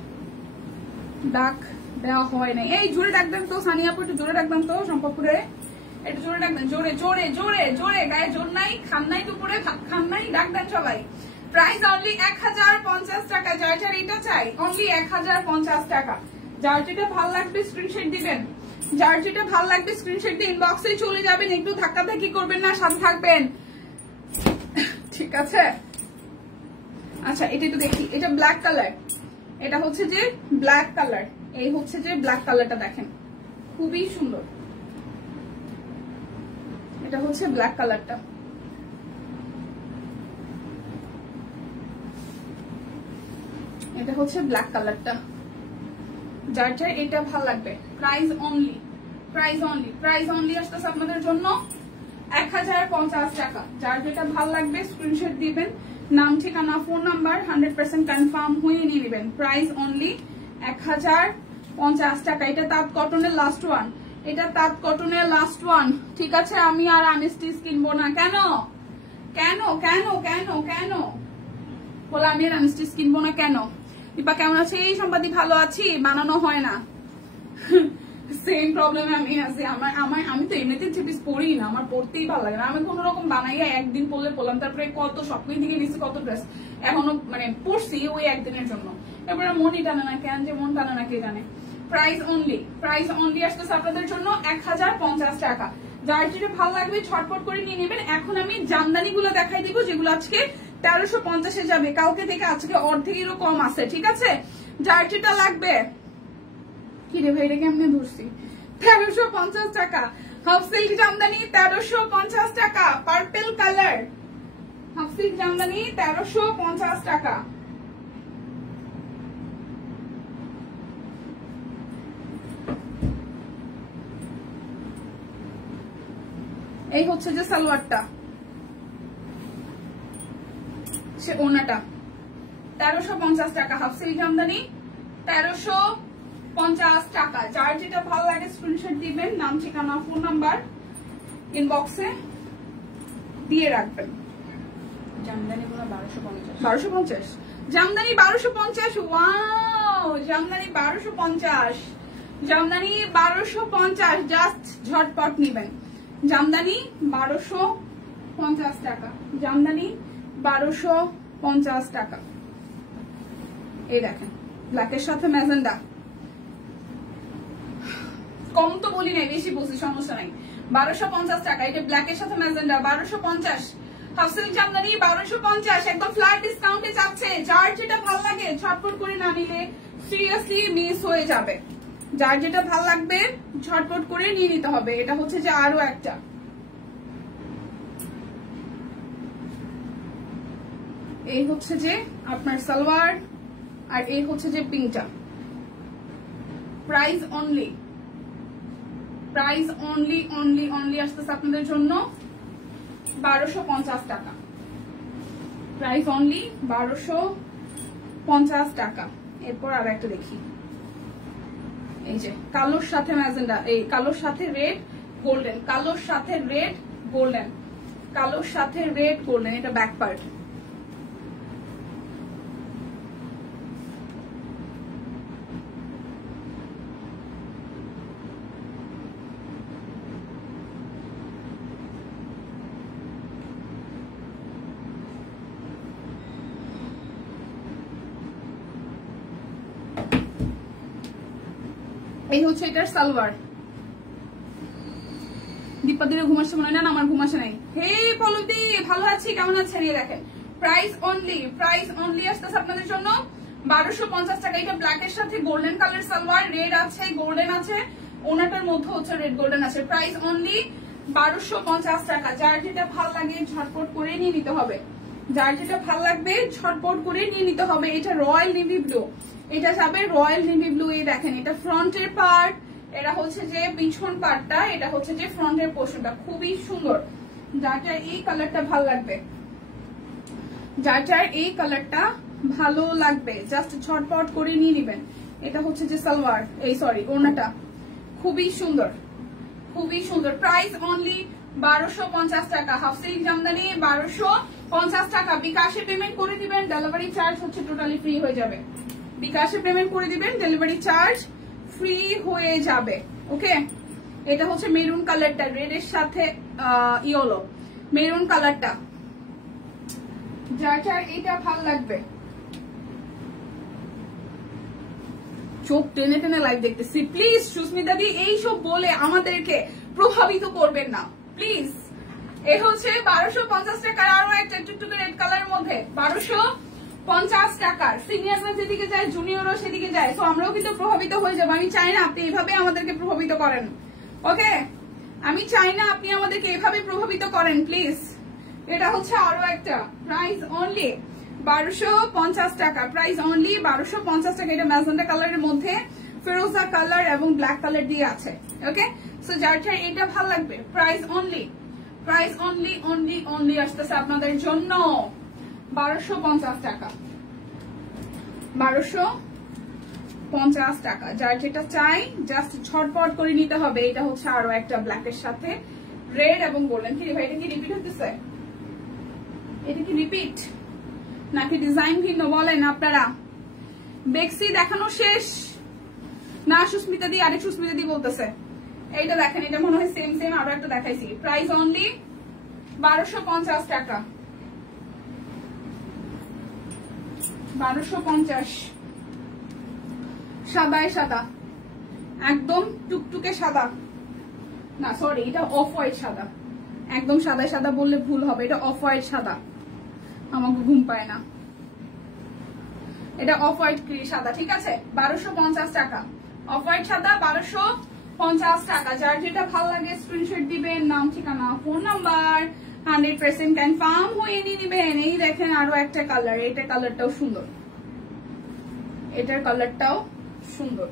ডাক দেওয়া হয় নাই। এই জোরে ডাকবেন তো সানিয়াপুর, একটু জোরে ডাকবেন তো সম্পর্কে, একটু জোরে ডাকবেন, জোরে জোরে জোরে জোরে, গায়ে জোর নাই, খান নাই দুপুরে, খান নাই, ডাক দেন সবাই। প্রাইস অনলি 1050 টাকা। যার যার এটা চাই অনলি 1050 টাকা। যার যেটা ভালো লাগবে স্ক্রিনশট দিবেন, যার যেটা ভালো লাগবে স্ক্রিনশট দিয়ে ইনবক্সে চলে যাবেন, একটু ধাক্কাধাক্কি করবেন না, সাথে থাকবেন, ঠিক আছে। আচ্ছা এটা একটু দেখি, এটা ব্ল্যাক কালার, এটা হচ্ছে যে ব্ল্যাক কালার, এই হচ্ছে যে ব্ল্যাক কালারটা দেখেন খুবই সুন্দর। এটা হচ্ছে ব্ল্যাক কালারটা, এটা হচ্ছে ব্ল্যাক কালারটা। যার যার এটা ভালো লাগবে price only, price only, price only আসতেছে আপনাদের জন্য 1050 টাকা। যার যেটা ভালো লাগবে স্ক্রিনশট দিবেন, নাম ঠিকানা ফোন নাম্বার 100% কনফার্ম হয়ে নিয়ে নেবেন। প্রাইস অনলি 1050 টাকা। এটা তাঁত কটনের লাস্ট ওয়ান, এটা তাঁত কটনের লাস্ট ওয়ান, ঠিক আছে? আমি আর আনস্টিচ কিনবো না। কেন কেন কেন কেন কেন বলে আমি আর আনস্টিচ কিনবো না কেন? দীপা কেমন আছে? এই সম্পাদি ভালো আছি, বানানো হয় না। সেম প্রবলেমে আমি আছি। আমি তো এমনিতে থ্রি পিস পরি না, আমার পড়তেই ভালো লাগে না। আমি কোন রকম বানাইয়া একদিন পরলে পরলাম, তারপরে কত স্বপ্ন থেকে নিচ্ছি কত ড্রেস এখনো মানে পড়ছি ওই একদিনের জন্য, এবারে মনই টানে না, কেন যে মন টানে না কে জানে। প্রাইস অনলি, প্রাইস অনলি আসতেছে আপনাদের জন্য 1050 টাকা। যার যেটা ভালো লাগবে ছটপট করে নিয়ে নেবেন। এখন আমি জামদানি গুলো দেখাই দিব যেগুলো আজকে 1350-এ যাবে, কালকে থেকে আজকে অর্ধেকেরও কম আছে, ঠিক আছে? যার যেটা লাগবে, কি রে ভাই এটা কেমনে ধরছি, 1350 টাকা। হাফ সিল্ক জামদানি 1350 টাকা, purple colour half silk Jamdani 1350 টাকা। এই হচ্ছে যে সালোয়ারটা, সে ওনাটা 1350 টাকা। হাফ সিল্ক জামদানি 1350 টাকা। যার যেটা ভালো লাগে স্ক্রিনশট দিবেন, নাম ঠিকানা ফোন নাম্বার ইনবক্সে দিয়ে রাখবেন। জামদানি 1250, জামদানি 1250, ওয়াও জামদানি 1250, জামদানি 1250, জাস্ট ঝটপট নিবেন। জামদানি 1250 টাকা, জামদানি 1250 টাকা। এই দেখেন ব্ল্যাকের সাথে ম্যাজেন্ডা, কম তো বলি নাই, বেশি বলছি, সমস্যা নাই। 1250 টাকা, এটা ব্ল্যাকের সাথে ম্যাজেন্ডা 1250। হাফ সিল্ক জামদানি 1250, একদম ফ্ল্যাট ডিসকাউন্টে যাচ্ছে। যার যেটা ভালো লাগে ঝটপট করে না নিলে সিরিয়াসলি মিস হয়ে যাবে। যার যেটা ভালো লাগবে ঝটপট করে নিয়ে নিতে হবে। এটা হচ্ছে যে আরো একটা, এই হচ্ছে যে আপনার সালোয়ার, আর এই হচ্ছে যে পিঙ্কটা। Price only, price only only only আসতেছে আপনাদের জন্য 1250 টাকা। প্রাইস অনলি 1250 টাকা। এরপর আর একটা দেখি, এই যে কালোর সাথে ম্যাজেন্ডা, এই কালোর সাথে রেড গোল্ডেন, কালোর সাথে রেড গোল্ডেন, কালোর সাথে রেড গোল্ডেন, এটা ব্যাক পার্ট। এই হচ্ছে এটার সালোয়ার। দীপাদের ঘুমাচ্ছে মনে হয় না? আমার ঘুমাচ্ছে নাই। হে পলকদি ভালো আছি, কেমন আছেন? এই দেখেন প্রাইস অনলি, প্রাইস অনলি আসতেছে আপনাদের জন্য 1250 টাকা। এটা ব্ল্যাকের সাথে গোল্ডেন কালার সালোয়ার, রেড আছে গোল্ডেন আছে, ওনাটার মধ্যে হচ্ছে রেড গোল্ডেন আছে। প্রাইস অনলি 1250 টাকা। যার যেটা ভালো লাগে ঝটপট করে নিয়ে নিতে হবে, যার যেটা ভালো লাগবে ঝটপট করে নিয়ে নিতে হবে। এটা রয়্যাল নেভি ব্লু, এটা যাবে রয়্যাল নেভি ব্লু। এই দেখেন এটা ফ্রন্টের পার্ট, এটা হচ্ছে যে পিছন পার্টটা, এটা হচ্ছে যে ফ্রন্টের পোর্শনটা, খুবই সুন্দর। যার যার এই কালারটা ভালো লাগবে, যার যার এই কালারটা ভালো লাগবে জাস্ট ঝটপট করে নিয়ে নিবেন। এটা হচ্ছে যে সালোয়ার, এই সরি ওড়নাটা, খুবই সুন্দর, খুবই সুন্দর। প্রাইস অনলি 1250 টাকা। হাফ সিল্ক জামদানি 1250 টাকা। বিকাশে পেমেন্ট করে দিবেন, ডেলিভারি চার্জ হচ্ছে টোটালি ফ্রি হয়ে যাবে। বিকাশে পেমেন্ট করে দিবেন, ডেলিভারি চার্জ ফ্রি হয়ে যাবে। ওকে, এটা হচ্ছে মেরুন কালারটা, রেডের সাথে ইয়েলো মেরুন কালারটা। যার যার এটা ভাল লাগবে, চোখ টেনে টেনে লাইভ দেখতেছি। প্লিজ সুস্মিতা দি এইসব বলে আমাদেরকে প্রভাবিত করবেন না প্লিজ। এ হচ্ছে 1250 টাকার আরো একটা টুকটুকে রেড কালারের মধ্যে, 50 টাকার। সিনিয়ররা যেদিকে যায় জুনিয়রও সেদিকে যায়, তো আমরাও কিন্তু প্রভাবিত হয়ে যাবো। আমি চাই না আপনি এইভাবে আমাদেরকে প্রভাবিত করেন, ওকে? আমি চাই না আপনি আমাদেরকে এভাবে প্রভাবিত করেন, প্লিজ। এটা হচ্ছে আরো একটা, প্রাইস অনলি 1250 টাকা, প্রাইস অনলি 1250 টাকা। এটা ম্যাজেন্টা কালারের মধ্যে ফিরোজা কালার এবং ব্ল্যাক কালার দিয়ে আছে, ওকে? সো যার এটা ভালো লাগবে, price only, price only only only আসতেছে আপনাদের জন্য 1250 টাকা, 1250 টাকা। যার যেটা চাই জাস্ট ঝটপট করে নিতে হবে। এটা হচ্ছে আরো একটা ব্ল্যাকের সাথে রেড এবং গোল্ডেন। কি ভাই, এটা কি রিপিট হতেছে? এটা কি রিপিট নাকি ডিজাইন ভিন্ন বলেন আপনারা? বেক্সি দেখানো শেষ না? সুস্মিতা দি, আরেক সুস্মিতা দি বলতেছে এইটা দেখেন, এটা মনে হয় সেম সেম আরো একটা দেখাইছি। প্রাইস অনলি 1250 টাকা, 1250। সাদায় সাদা, একদম টুকটুকে সাদা, না সরি এটা অফ হোয়াইট সাদা, একদম সাদায় সাদা বললে ভুল হবে, এটা অফ হোয়াইট সাদা, আমাকে ঘুম পায় না, এটা অফ হোয়াইট সাদা, ঠিক আছে? 1250 টাকা, অফ হোয়াইট সাদা 1250 টাকা। যার যেটা ভালো লাগে স্ক্রিনশট দিবেন, নাম ঠিকানা ফোন নাম্বার 100% কনফার্ম হয়ে নিয়ে নিবেন। এই দেখেন আরো একটা কালার, এটা কালারটাও সুন্দর, এটার কালারটাও সুন্দর।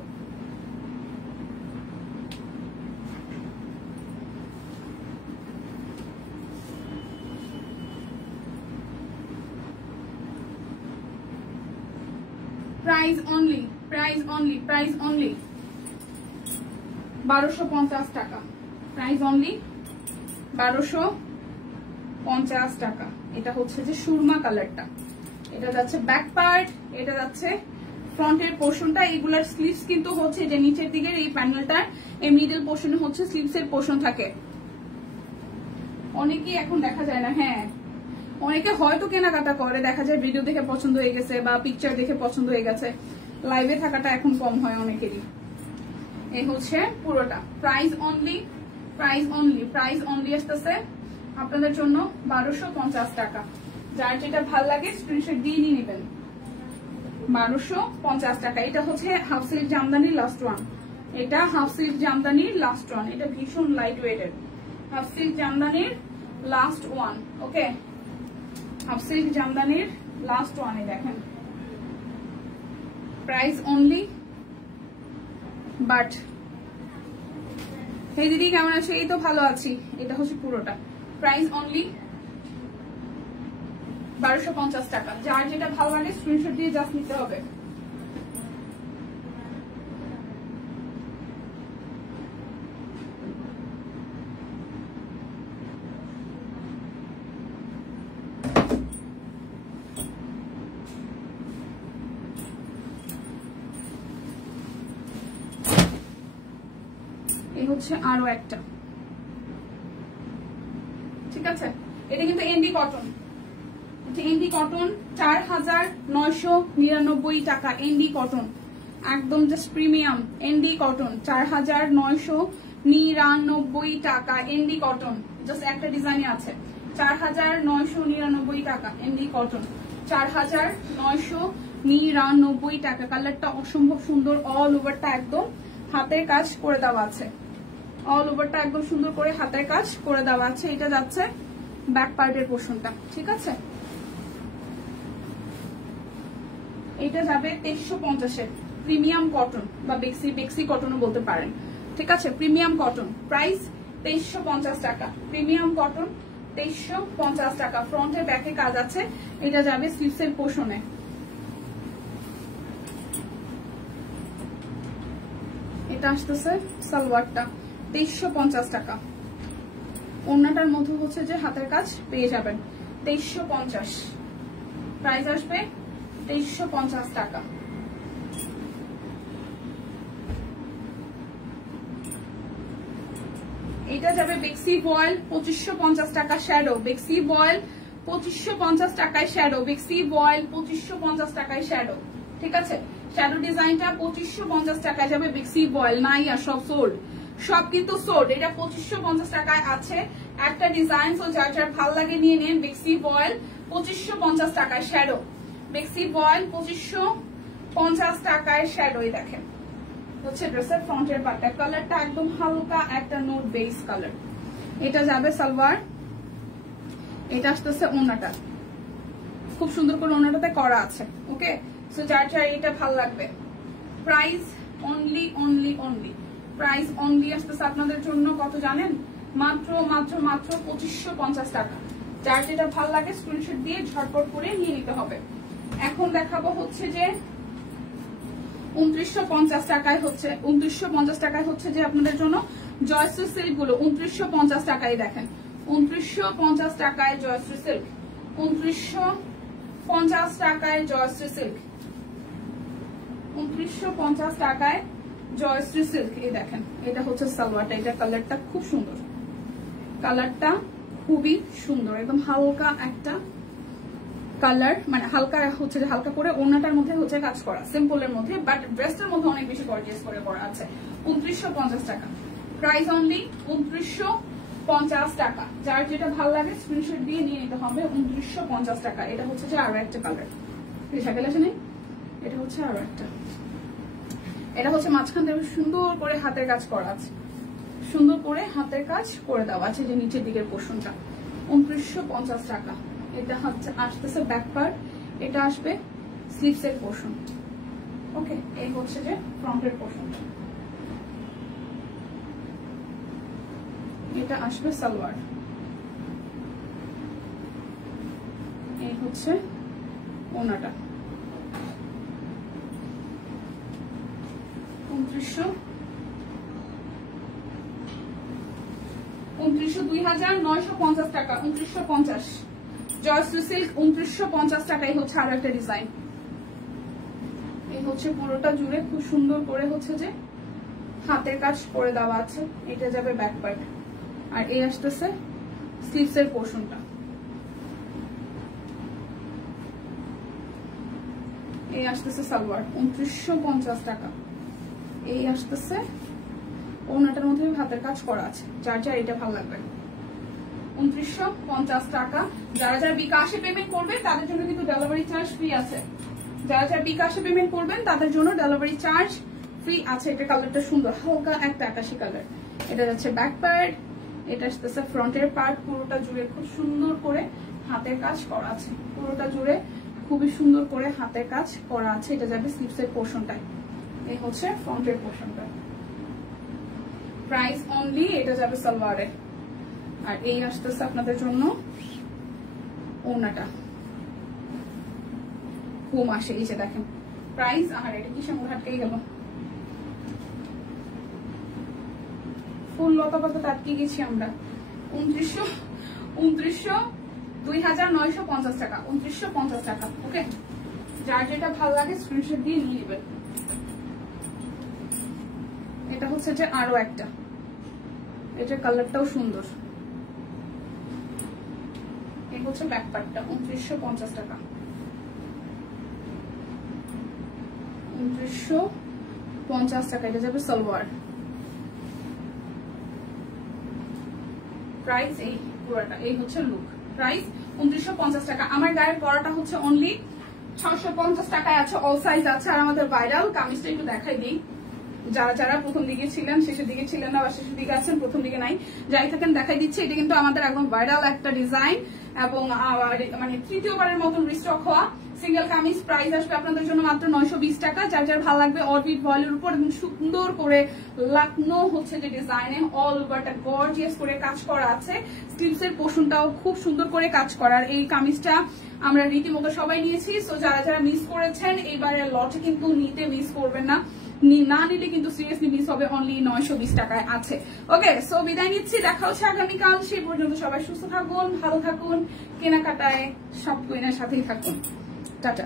Price only, price only, price only 1250 টাকা, প্রাইস অনলি 1250 টাকা। এটা হচ্ছে যে সুরমা কালারটা, এটা যাচ্ছে ব্যাক পার্ট, এটা যাচ্ছে ফ্রন্টের পোর্শনটা। এগুলার স্লিভস কিন্তু হচ্ছে যে নিচের দিকের এই প্যানেলটার এই মিডল পোর্শনে হচ্ছে স্লিভস এর পোর্শন থাকে। অনেকেই এখন দেখা যায় না, হ্যাঁ অনেকে হয়তো কেনাকাটা করে, দেখা যায় ভিডিও দেখে পছন্দ হয়ে গেছে বা পিকচার দেখে পছন্দ হয়ে গেছে, লাইভে থাকাটা এখন কম হয় অনেকেরই। এই হচ্ছে পুরোটা, price only, price only, price only আসতেছে আপনাদের জন্য 1250 টাকা। যার যেটা ভাল লাগে স্ক্রিনশট দিয়ে নিয়ে নেবেন, 1250 টাকা। এটা হচ্ছে হাফ সিল্ক জামদানির লাস্ট ওয়ান, এটা হাফ সিল্ক জামদানির লাস্ট ওয়ান, এটা ভীষণ লাইট ওয়েটের হাফ সিল্ক জামদানির লাস্ট ওয়ান, ওকে? হাফ সিল্ক জামদানির লাস্ট ওয়ানে দেখেন, প্রাইস অনলি। বাট এই দিদি কেমন আছে? এই তো ভালো আছি। এটা হচ্ছে পুরোটা, প্রাইস অনলি 1250 টাকা। যার যেটা ভালো লাগে স্ক্রিনশট দিয়ে জাস্ট নিতে হবে। এই হচ্ছে আরো একটা, ঠিক আছে? এটা কিন্তু এনডি কটন, এনডি কটন 4999 টাকা, এনডি কটন একদম জাস্ট প্রিমিয়াম, এনডি কটন 4999 টাকা, এনডি কটন জাস্ট একটা ডিজাইনে আছে 4999 টাকা, এনডি কটন 4999 টাকা। কালারটা অসম্ভব সুন্দর, অল ওভারটা একদম হাতের কাজ করে দেওয়া আছে, অল ওভারটা একদম সুন্দর করে হাতের কাজ করে দেওয়া আছে। এটা যাচ্ছে ব্যাক পার্টের পোর্শনটা, ঠিক আছে? এটা যাবে 2350-এর প্রিমিয়াম কটন বা বেক্সি কটনও বলতে পারেন, ঠিক আছে? প্রিমিয়াম কটন, প্রাইস 2350 টাকা, প্রিমিয়াম কটন 2350 টাকা। ফ্রন্টে ব্যাকে কাজ আছে, এটা যাবে স্লিভসের পোর্শনে। এটা আসতেছে সালোয়ারটা 2350 টাকা, ওড়নাটার মধ্যে হচ্ছে যে হাতের কাজ পেয়ে যাবেন 2350, প্রাইস আসবে 2350 টাকা। এটা যাবে বেক্সি বয়েল 2550 টাকা শ্যাডো, বেক্সি বয়েল 2550 টাকায় শ্যাডো, বেক্সি বয়েল 2550 টাকায় শ্যাডো, ঠিক আছে? শ্যাডো ডিজাইনটা 2550 টাকায় যাবে, বেক্সি বয়েল নাই আর সব সোল্ড, সব কিন্তু সোল্ড। এটা 2550 টাকায় আছে একটা ডিজাইন, তো যার যার ভাল লাগে নিয়ে নেন। বেক্সি বয়েল 2550 টাকায় শ্যাডো, মেক্সি বয়েল 2550 টাকায় শ্যাডোই দেখেন হচ্ছে ড্রেসের ফ্রন্টের পার্টটা। কালারটা একদম হালকা একটা নোট বেস কালার। এটা যাবে সালোয়ার, এটা আসতেছে ওড়নাটা, খুব সুন্দর করে ওড়নাটাতে করা আছে। ওকে, সো যার যার এটা ভালো লাগবে। Price only only only price only আসতেছে আপনাদের জন্য কত জানেন? মাত্র মাত্র মাত্র 2550 টাকা। যার যেটা ভালো লাগে স্ক্রিনশট দিয়ে ঝটপট করে নিয়ে নিতে হবে। এখন দেখাবো হচ্ছে যে 2950 টাকায় হচ্ছে 2950 টাকায় হচ্ছে যে আপনাদের জন্য জয়শ্রী সিল্ক গুলো 2950 টাকায় দেখেন 2950 টাকায় জয়শ্রী সিল্ক 2950 টাকায় জয়শ্রী সিল্ক 2950 টাকায় জয়শ্রী সিল্ক। এই দেখেন এটা হচ্ছে সালোয়ারটা, এটা কালারটা খুব সুন্দর, কালারটা খুবই সুন্দর, একদম হালকা একটা কালার, মানে হালকা হচ্ছে যে হালকা করে ওড়নাটার মধ্যে হচ্ছে কাজ করা, সিম্পলের মধ্যে, বাট ড্রেসটার মধ্যে অনেক বেশি গর্জিয়াস করে করা আছে। 2950 টাকা প্রাইস অনলি 2950 টাকা। যার যেটা ভালো লাগে স্ক্রিনশট দিয়ে নিয়ে নিতে হবে। 2950 টাকা। এটা হচ্ছে যে আরো একটা কালার, সাইকেল আছে নেই, এটা হচ্ছে আরো একটা, এটা হচ্ছে মাঝখান থেকে সুন্দর করে হাতের কাজ করা আছে, সুন্দর করে হাতের কাজ করে দেওয়া আছে যে নিচের দিকের পোর্শনটা। 2950 টাকা। এটা হচ্ছে আসতেছে ব্যাক পার্ট, এটা আসবে স্লিভস এর পোর্শন। ওকে, এই হচ্ছে যে ফ্রন্টের পোর্শনটা, এটা আসবে সালোয়ার, এই হচ্ছে ওনাটা। 2950 টাকা। 2950 জয়শ্রী সিল্ক 2950 টাকাই হচ্ছে আরো একটা ডিজাইন। এই হচ্ছে পুরোটা জুড়ে খুব সুন্দর করে হচ্ছে যে হাতের কাজ করে দেওয়া আছে। এটা যাবে ব্যাক পার্ট, আর এই আসতেছে স্লিভস এর পোর্শনটা। এই আসতেছে সালোয়ার 2950 টাকা। এই আসতেছে ওনাটার মধ্যে হাতের কাজ করা আছে। যার যার এটা ভালো লাগবে 2950 টাকা। যারা যারা বিকাশে পেমেন্ট করবেন তাদের জন্য কিন্তু ডেলিভারি চার্জ ফ্রি আছে। যারা যারা বিকাশে পেমেন্ট করবেন তাদের জন্য ডেলিভারি চার্জ ফ্রি আছে। এটা কালারটা সুন্দর, হালকা একটা আকাশি কালার। এটা যাচ্ছে ব্যাক পার্ট, এটা আসতেছে ফ্রন্টের পার্ট। পুরোটা জুড়ে খুব সুন্দর করে হাতের কাজ করা আছে, পুরোটা জুড়ে খুবই সুন্দর করে হাতের কাজ করা আছে। এটা যাবে স্লিভস এর পোর্শনটায়, এই হচ্ছে ফ্রন্টের পোর্শনটা। প্রাইস অনলি, এটা যাবে সালোয়ারে, আর এই আসতেছে আপনাদের জন্য ওনাটা। ঘুম আসে, এই যে দেখেন প্রাইস। আর এটা কি সঙ্গে হাটকেই গেল, ফুল লতা পাতা আটকে গেছি আমরা। 2950 টাকা। 2950 টাকা। ওকে, যার যেটা ভালো লাগে স্ক্রিনশট দিয়ে নিয়ে নেবেন। এটা হচ্ছে যে আরো একটা, এটা কালারটাও সুন্দর। এই হচ্ছে ব্যাক পার্টটা 2950 টাকা। 2950 টাকা। এটা যাবে সালোয়ার। প্রাইস এই পুরোটা, এই হচ্ছে লুক। প্রাইস 2950 টাকা। আমার গায়ের পরাটা হচ্ছে অনলি 650 টাকায় আছে, অল সাইজ আছে। আর আমাদের ভাইরাল কামিজটা একটু দেখাই দিই। যারা যারা প্রথম দিকে ছিলেন, শেষের দিকে ছিলেন না, বা শেষের দিকে আছেন প্রথম দিকে নাই, যাই থাকেন দেখাই দিচ্ছি। এটা কিন্তু আমাদের একদম ভাইরাল একটা ডিজাইন এবং মানে তৃতীয়বারের মতন রিস্টক হওয়া সিঙ্গেল কামিজ। প্রাইস আসবে আপনাদের জন্য মাত্র 920 টাকা। যার যার ভালো লাগবে অরবিট ভয়েলের উপর এবং সুন্দর করে লাকনো হচ্ছে যে ডিজাইনে অল ওভারটা গর্জিয়াস করে কাজ করা আছে। স্লিভস এর পোর্শনটাও খুব সুন্দর করে কাজ করার। এই কামিজটা আমরা রীতিমতো সবাই নিয়েছি। সো যারা যারা মিস করেছেন এইবারের লটে কিন্তু নিতে মিস করবেন না, না নিলে কিন্তু সিরিয়াসলি মিস হবে। অনলি 920 টাকায় আছে। ওকে, সো বিদায় নিচ্ছি, দেখা হচ্ছে আগামীকাল। সেই পর্যন্ত সবাই সুস্থ থাকুন, ভালো থাকুন, কেনাকাটায় সব কুইনের সাথেই থাকুন। টাটা।